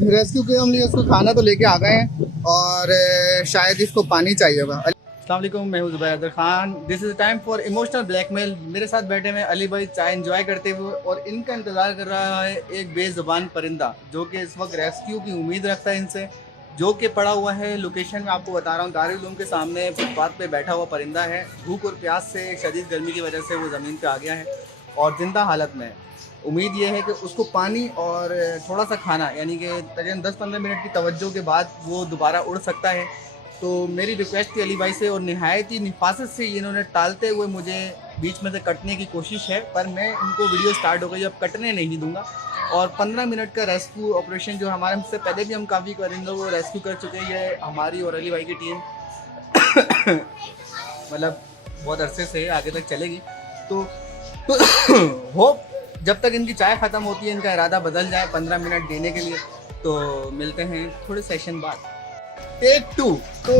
Rescue के हम लिए उसको खाना तो लेके आ गए हैं और शायद इसको पानी चाहिए होगा। अस्सलाम वालेकुम, मैं हूं Zubair other Khan. This is time for emotional blackmail. मेरे साथ बैठे हुए अली भाई चाय एंजॉय करते हुए और इनका इंतज़ार कर रहा है एक बेज़ुबान परिंदा जो कि इस वक्त रेस्क्यू की उम्मीद रखता है इनसे, जो कि पड़ा हुआ है लोकेशन में आपको बता रहा हूँ, दारुल उलूम के सामने फुटपाथ पे बैठा हुआ परिंदा है। भूख और प्यास से शदीद गर्मी की वजह से वो ज़मीन पे आ गया है और ज़िंदा हालत में है। उम्मीद ये है कि उसको पानी और थोड़ा सा खाना, यानी कि तकरीबन 10-15 मिनट की तवज्जो के बाद वो दोबारा उड़ सकता है। तो मेरी रिक्वेस्ट थी अली भाई से और नहायत ही निफासत से इन्होंने टालते हुए मुझे बीच में से कटने की कोशिश है, पर मैं इनको वीडियो स्टार्ट हो गई अब कटने नहीं दूंगा। और 15 मिनट का रेस्क्यू ऑपरेशन जो हमारे से पहले भी हम काफ़ी परिंदों को रेस्क्यू कर चुके हैं, ये हमारी और अली भाई की टीम मतलब बहुत अरसे से आगे तक चलेगी। तो होप जब तक इनकी चाय ख़त्म होती है इनका इरादा बदल जाए 15 मिनट देने के लिए। तो मिलते हैं थोड़े सेशन बाद। टेक 2। तो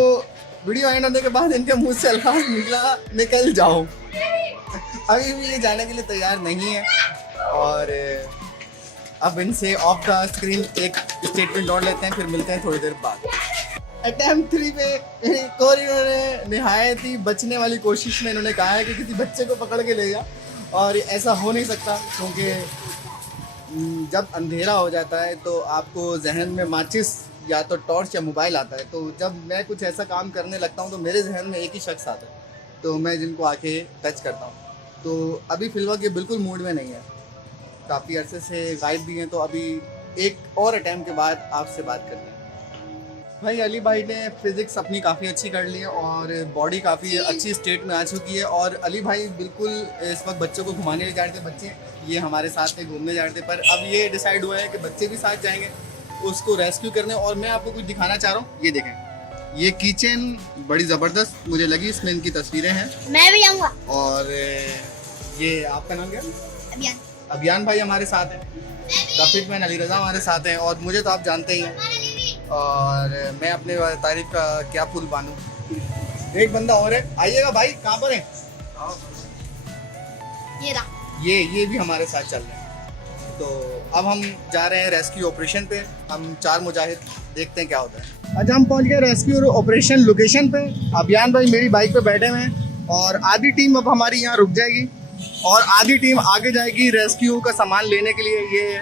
वीडियो एंड होने के बाद इनके मुंह से अल्फाज निकला निकल जाओ। अभी भी ये जाने के लिए तैयार नहीं है और अब इनसे ऑफ द स्क्रीन एक स्टेटमेंट और लेते हैं, फिर मिलते हैं थोड़ी देर बाद। अटैम्प्ट 3 पे एक और इन्होंने नहायत ही बचने वाली कोशिश में इन्होंने कहा है कि किसी बच्चे को पकड़ के ले जा, और ऐसा हो नहीं सकता क्योंकि जब अंधेरा हो जाता है तो आपको जहन में माचिस या तो टॉर्च या मोबाइल आता है। तो जब मैं कुछ ऐसा काम करने लगता हूँ तो मेरे जहन में एक ही शख्स आता है, तो मैं जिनको आके टच करता हूँ। तो अभी फिलहाल ये बिल्कुल मूड में नहीं है, काफ़ी अरसे से गायब भी हैं, तो अभी एक और अटैम्प्ट के बाद आपसे बात करते हैं। भाई अली भाई ने फिज़िक्स अपनी काफ़ी अच्छी कर ली है और बॉडी काफ़ी अच्छी स्टेट में आ चुकी है, और अली भाई बिल्कुल इस वक्त बच्चों को घुमाने ले जा रहे थे। बच्चे ये हमारे साथ थे, घूमने जा रहे थे, पर अब ये डिसाइड हुआ है कि बच्चे भी साथ जाएंगे उसको रेस्क्यू करने। और मैं आपको कुछ दिखाना चाह रहा हूँ, ये देखें, ये किचन बड़ी ज़बरदस्त मुझे लगी, इसमें इनकी तस्वीरें हैं। मैं भी आऊँगा। और ये आपका नाम क्या? अभियान। अभियान भाई हमारे साथ हैं, रफीक मैन, अली रज़ा हमारे साथ हैं, और मुझे तो आप जानते ही हैं और मैं अपने तारीफ का क्या फूल बानूं। एक बंदा और है, आइएगा भाई, कहाँ पर है? ये रहा। ये भी हमारे साथ चल रहे हैं। तो अब हम जा रहे हैं रेस्क्यू ऑपरेशन पे, हम 4 मुजाहिद, देखते हैं क्या होता है। आज हम पहुंच गए रेस्क्यू ऑपरेशन लोकेशन पे। अभियान भाई मेरी बाइक पे बैठे हुए हैं और आधी टीम अब हमारी यहाँ रुक जाएगी और आधी टीम आगे जाएगी रेस्क्यू का सामान लेने के लिए। ये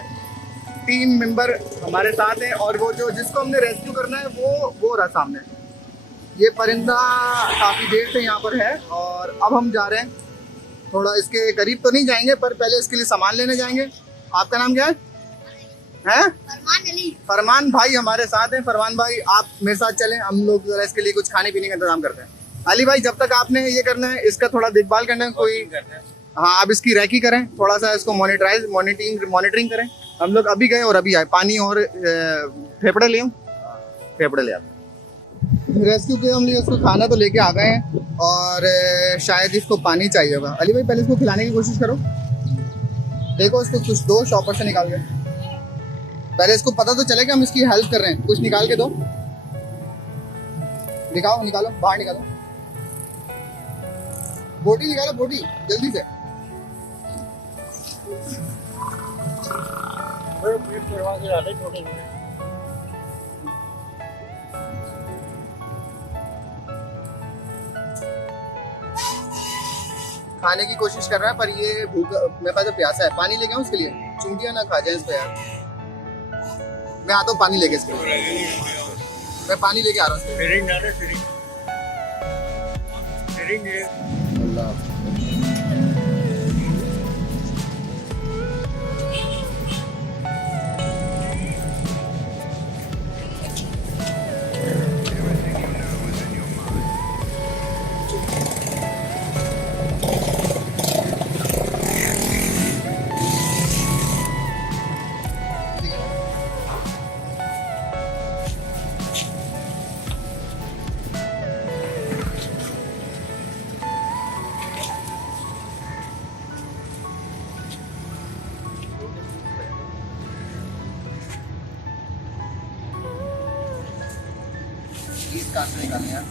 3 मेंबर हमारे साथ हैं और वो जो जिसको हमने रेस्क्यू करना है वो रहा सामने। ये परिंदा काफ़ी देर से यहाँ पर है और अब हम जा रहे हैं, थोड़ा इसके करीब तो नहीं जाएंगे पर पहले इसके लिए सामान लेने जाएंगे। आपका नाम क्या है? फरमान अली। फरमान भाई हमारे साथ हैं। फरमान भाई आप मेरे साथ चलें, हम लोग जरा इसके लिए कुछ खाने पीने का इंतजाम करते हैं। अली भाई जब तक आपने ये करना है, इसका थोड़ा देखभाल करना है, कोई हाँ आप इसकी रैकी करें, थोड़ा सा इसको मॉनिटरिंग करें। हम लोग अभी गए और अभी आए, पानी और फेफड़े ले आते। रेस्क्यू के हम लिए उसको खाना तो लेके आ गए हैं और शायद इसको पानी चाहिए होगा। अली भाई पहले इसको खिलाने की कोशिश करो, देखो इसको कुछ दो शॉपर से निकाल के, पहले इसको पता तो चले कि हम इसकी हेल्प कर रहे हैं। कुछ निकाल के दो, निकालो बाहर निकालो, बोटी निकालो, बोटी जल्दी से। खाने की कोशिश कर रहा है पर ये भूखा, मेरे पास तो प्यासा है। पानी लेके आऊं इसके लिए, चूंटियां ना खा जाए इसको यार। मैं आता हूँ पानी लेके इसके लिए, मैं पानी लेके आ रहा हूँ। कहाँ से निकालें यार?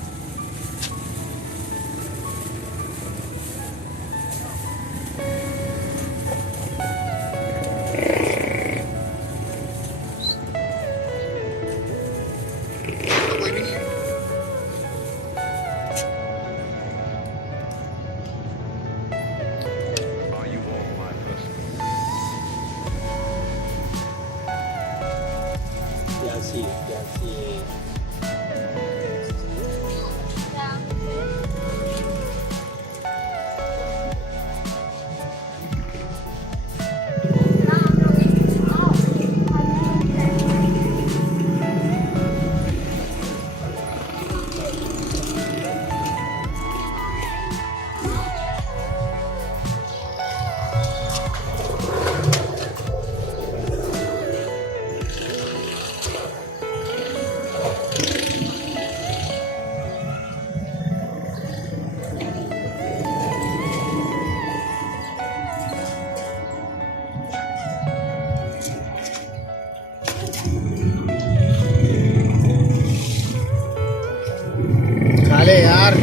कोई भी नहीं है। खा ले यार।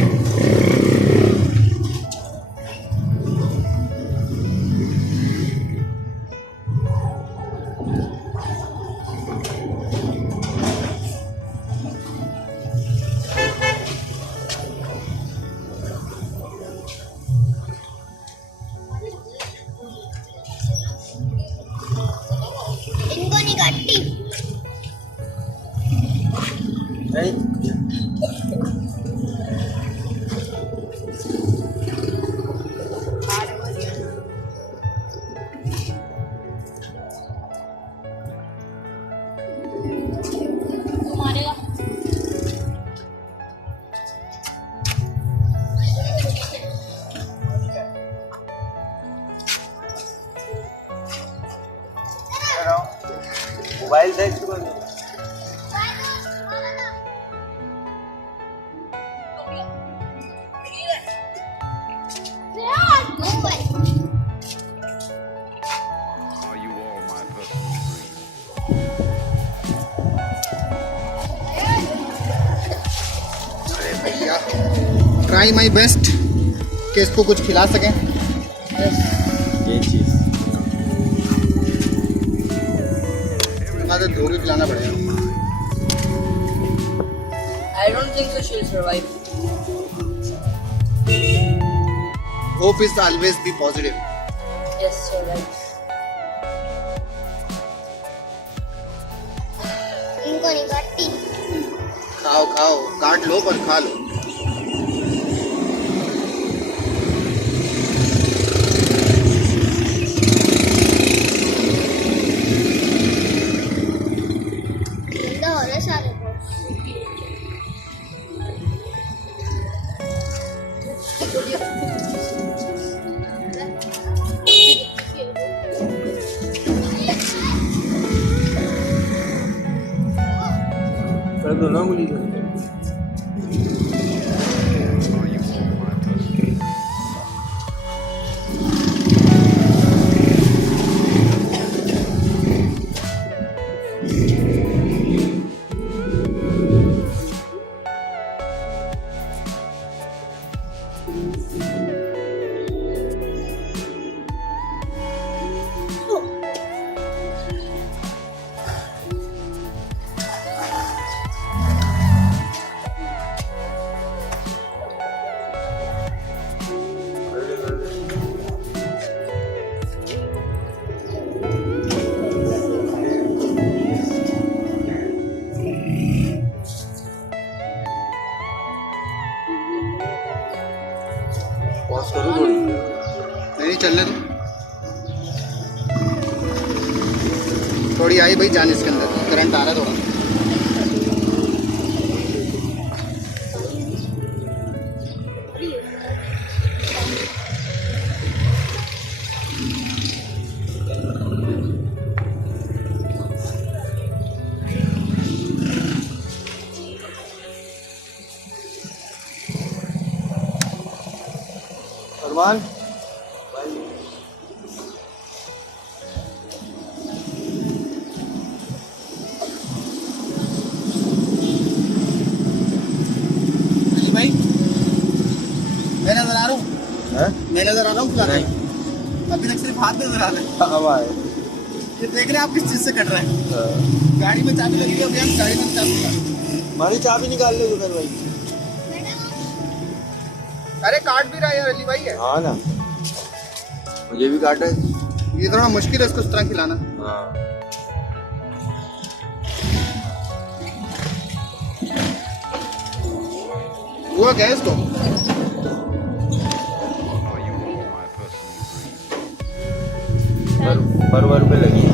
इनको नहीं काटती। मारेगा। मोबाइल से इसको Are you all my personal dreams? अरे भैया, ट्राई माई बेस्ट कि इसको कुछ खिला सकें। ये चीज तो धो के खिलाना पड़ेगा। I don't think so she'll survive. Hope is always be positive. Yes, survive. इनको नहीं काटती। खाओ खाओ, काट लो पर खा लो। जिंदा हो रहे सारे को। कर दो ना मुझे Are you all my personal dreams? Pause करो थोड़ी नहीं चलने दो। थोड़ी आई भाई जान इसके अंदर, करंट आ रहा है थोड़ा। अरमान भाई मैं नजर आ रहा हूँ, है मैं नजर आ रहा हूँ खिलाने। नहीं। अभी तक सिर्फ हाथ नजर आ रहे हैं। अब आए ये देख रहे हैं आप किस चीज से कट रहे हैं। गाड़ी में चाबी लगी है, अभी हम गाड़ी में चाबी लगा। हमारी चाबी निकाल ले जुबैर भाई। अरे काट भी रहा है यार अली भाई है। हाँ ना, मुझे भी काटा है। ये थोड़ा मुश्किल है इसको इस तरह खिलाना। हाँ हुआ क्या है इसको? Are you all my personal dreams? पर पे लगी।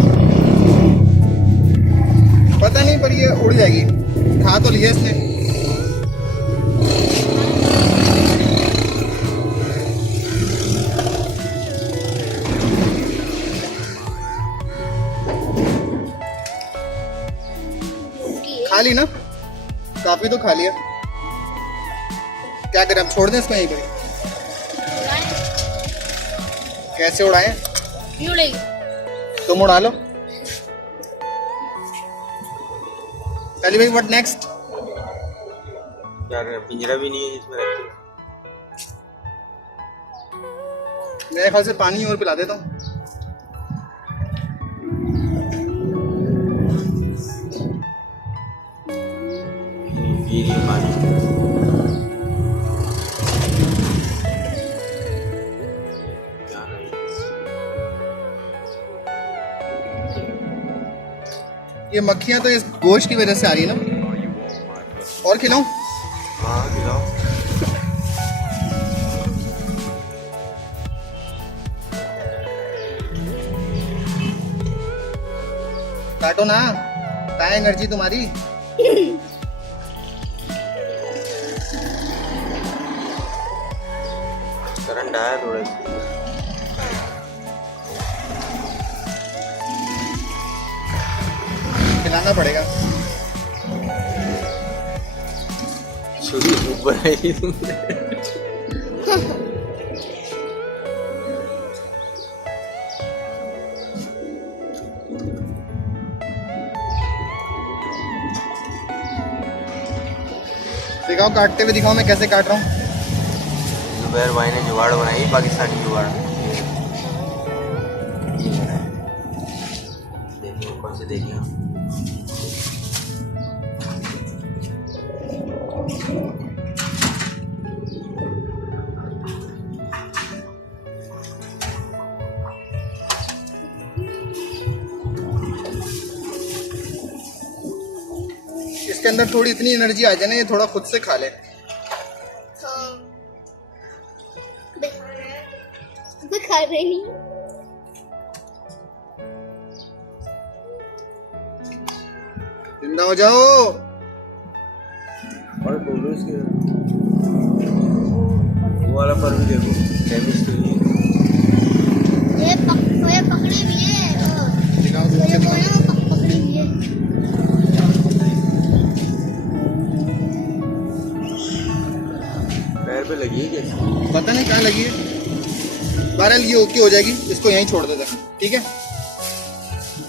पता नहीं पर ये उड़ जाएगी। खा तो लिया इसने। खा ली ना? काफी तो खा लिया। क्या करें अब, छोड़ दें इसको यहीं पे? कैसे उड़ाएं? तुम उड़ा लो। अली भाई व्हाट नेक्स्ट? क्या करें, पिंजरा भी नहीं है इसमें रखते। मेरे ख्याल से पानी और पिला देता हूँ। पी रही है पानी। क्या नहीं। ये मक्खियाँ तो इस गोश्त की वजह से आ रही है ना? Are you all my personal और खिलाऊं? हाँ खिलाओ। काटो ना, कहाँ है एनर्जी तुम्हारी? करंट आया थोड़ा। खिलाना पड़ेगा। छुरी बनाई तुमने। दिखाओ, काटते हुए दिखाओ मैं कैसे काट रहा हूँ। जुबैर भाई ने जुगाड़ बनाई, पाकिस्तानी जुगाड़। देखिए ऊपर से देखिए। इसके अंदर थोड़ी इतनी एनर्जी आ जाए ना, ये थोड़ा खुद से खा ले। कोई खा रही नहीं। जिंदा हो जाओ। और बोलो इसके वो वाला पर भी देखो, केमिस्ट्री। ये पकड़ी हुई है। दिखाओ ये दूर से बोला दिखाओ। पकड़ी हुई है। पैर पे लगी है कैसे? पता नहीं कहाँ लगी है। बहरहाल ये ओके हो जाएगी, इसको यहीं छोड़ देते हैं, ठीक है?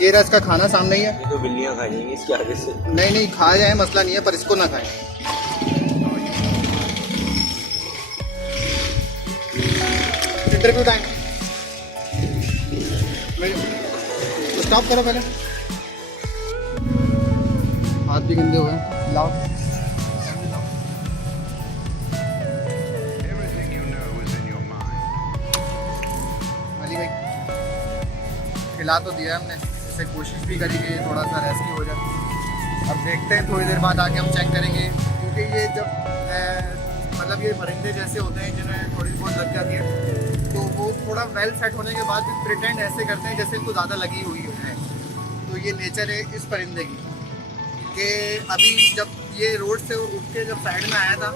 ये रहा इसका खाना सामने ही है। ये तो बिल्लियां खा जाएंगी इसके आगे से। नहीं नहीं, खा जाए मसला नहीं है, पर इसको ना खाएं। Interview time. स्टॉप करो पहले। हाथ भी गंदे हो गए, लाओ। Everything you know is in your mind. Ali भाई खिला तो दिया हमने, इसे कोशिश भी करी कि थोड़ा सा रेस्क्यू हो जाए। अब देखते हैं, थोड़ी देर बाद आके हम चेक करेंगे, क्योंकि ये जब मतलब ये परिंदे जैसे होते हैं जिन्हें थोड़ी बहुत लग जाती है, तो वो थोड़ा वेल सेट होने के बाद भी प्रिटेंड ऐसे करते हैं जैसे इनको ज़्यादा लगी हुई है। तो ये नेचर है इस परिंदे की कि अभी जब ये रोड से उठ के जब साइड में आया था,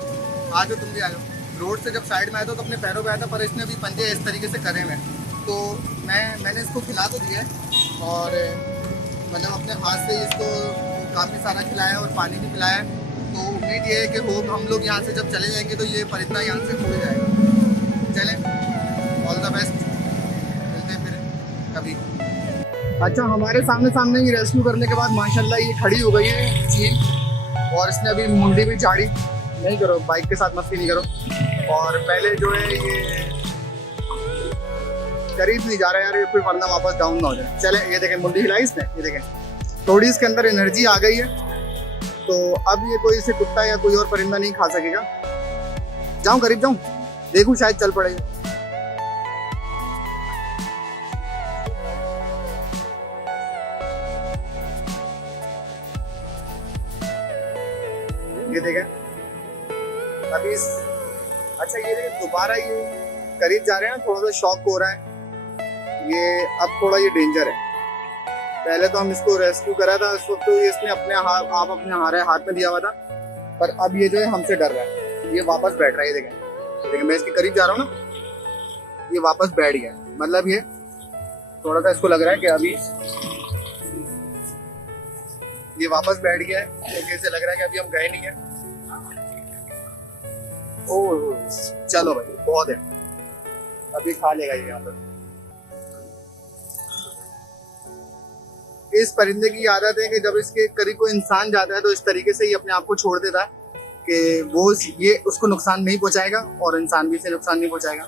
आज तुम भी आ जाओ, रोड से जब साइड में आया था तो अपने पैरों पे आया था, पर इसने अभी पंजे इस तरीके से करे हुए हैं। तो मैंने इसको खिला तो दिया है, और मतलब अपने हाथ से इसको काफ़ी सारा खिलाया और पानी भी पिलाया है। तो उम्मीद ये है कि होप हम लोग यहाँ से जब चले जाएंगे तो ये परिंदा यहाँ से उड़ जाएगा। चलें, ऑल द बेस्ट, मिलते हैं फिर कभी। अच्छा, हमारे सामने ही रेस्क्यू करने के बाद माशाल्लाह ये खड़ी हो गई है चील, और इसने अभी मुंडी भी झाड़ी। नहीं करो, बाइक के साथ मस्ती नहीं करो। और पहले जो है ये करीब नहीं जा रहा है यार, ये फिर वरना वापस डाउन ना हो जाए। चले, ये देखें मुंडी हिलाई इसने, ये देखें थोड़ी इसके अंदर एनर्जी आ गई है, तो अब ये कोई इसे कुत्ता या कोई और परिंदा नहीं खा सकेगा। जाऊं करीब जाऊं, देखूं शायद चल पड़ेगा। ये देखें अभी अच्छा ये देखें दोबारा ये करीब जा रहे हैं ना, थोड़ा सा शॉक हो रहा है ये, अब थोड़ा ये डेंजर है। पहले तो हम इसको रेस्क्यू करा था, इस वक्त तो ये इसने अपने हाथ में दिया हुआ था, पर अब ये जो है हमसे डर रहा है, ये वापस बैठ रहा है। ये देखें मैं इसके करीब जा रहा हूँ ना, ये वापस बैठ गया। मतलब ये थोड़ा सा इसको लग रहा है कि अभी ये वापस बैठ गया है, क्योंकि इसे लग रहा है कि अभी हम गए नहीं है। ओह चलो भाई बहुत है, अभी खा लेगा ये यहाँ पर। इस परिंदे की आदत है कि जब इसके करीब कोई इंसान जाता है तो इस तरीके से ही अपने आप को छोड़ देता है कि वो ये उसको नुकसान नहीं पहुंचाएगा और इंसान भी इसे नुकसान नहीं पहुंचाएगा।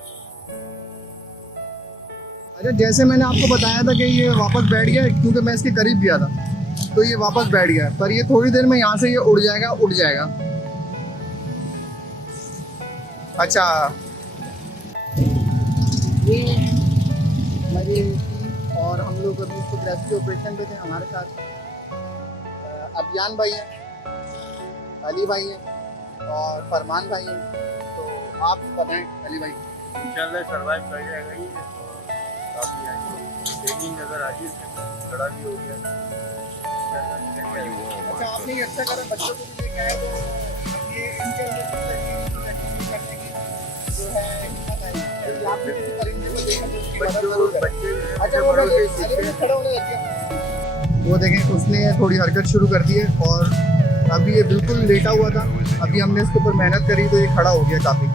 अच्छा जैसे मैंने आपको बताया था कि ये वापस बैठ गया, क्योंकि मैं इसके करीब गया था तो ये वापस बैठ गया, पर ये थोड़ी देर में यहाँ से ये उड़ जाएगा। अच्छा ये मेरी और हम लोग अभी इसको रेस्क्यू ऑपरेशन पे थे, हमारे साथ अभियान भाई हैं, अली भाई हैं और फरमान भाई हैं। तो आप बताएं अली भाई। इंशाल्लाह सर्वाइव कर जाएगा ये, और काफ़ी आई ट्रेनिंग अगर आज इसके खड़ा भी हो गया। Are you all my अच्छा आपने pussy? ये अच्छा करा, बच्चों को भी लेके आए, तो अब ये इनके लिए करने की जो है हिम्मत आई। तो आप भी किसी परिंदे को देखा तो उसकी मदद जरूर करें। अच्छा वो खड़े होने लगे, वो देखें उसने थोड़ी हरकत शुरू कर दी है और अभी ये बिल्कुल लेटा हुआ था, अभी हमने इसके ऊपर मेहनत करी तो ये खड़ा हो गया, काफ़ी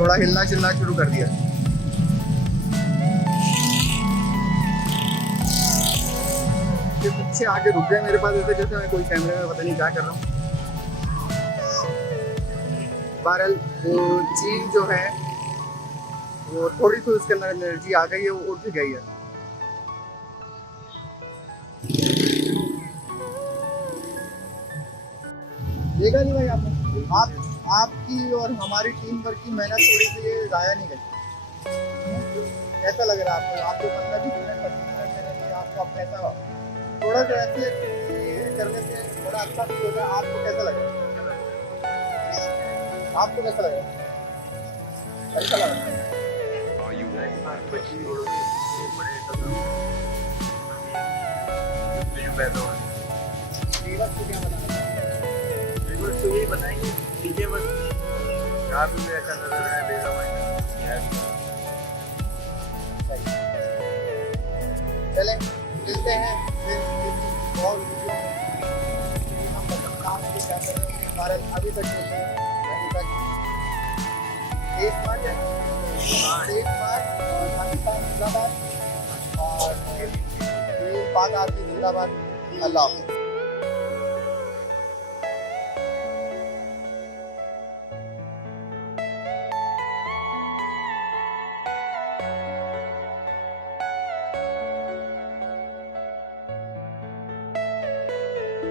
थोड़ा हिलना चिल्ला शुरू कर दिया। ये पीछे आके रुक गए मेरे पास, ऐसे जैसे मैं कोई कैमरे में पता नहीं क्या कर रहा हूँ। बहरहाल वो चीज जो है वो थोड़ी सी उसके अंदर एनर्जी आ गई है, वो उठ गई है। देखा नहीं भाई आपने, आपकी और हमारी टीम वर्क की मेहनत थोड़ी सी ये ज़ाया नहीं गई। कैसा लग रहा है आपको? आपको 15-20 मिनट 25 मिनट मेहनत की, आपको अब कैसा थोड़ा सा ऐसे करने से बड़ा अच्छा फील होगा। आपको कैसा लग रहा है? आपको कैसा लग रहा है? अच्छा लग रहा है? Are you all my pussy? Reverse को क्या बनाना है? तो यही बताएंगे ठीक है, बस यहाँ भी मैं ऐसा नजर आया बेजा भाई। चलें मिलते हैं फिर किसी और वीडियो में। हम बताते हैं कि क्या कर रहे हैं। भारत अभी तक जो है अभी तक 23 मार्च है, 23 मार्च और पाकिस्तान जिंदाबाद और पाक आर्मी जिंदाबाद। अल्लाह हाफ़िज़।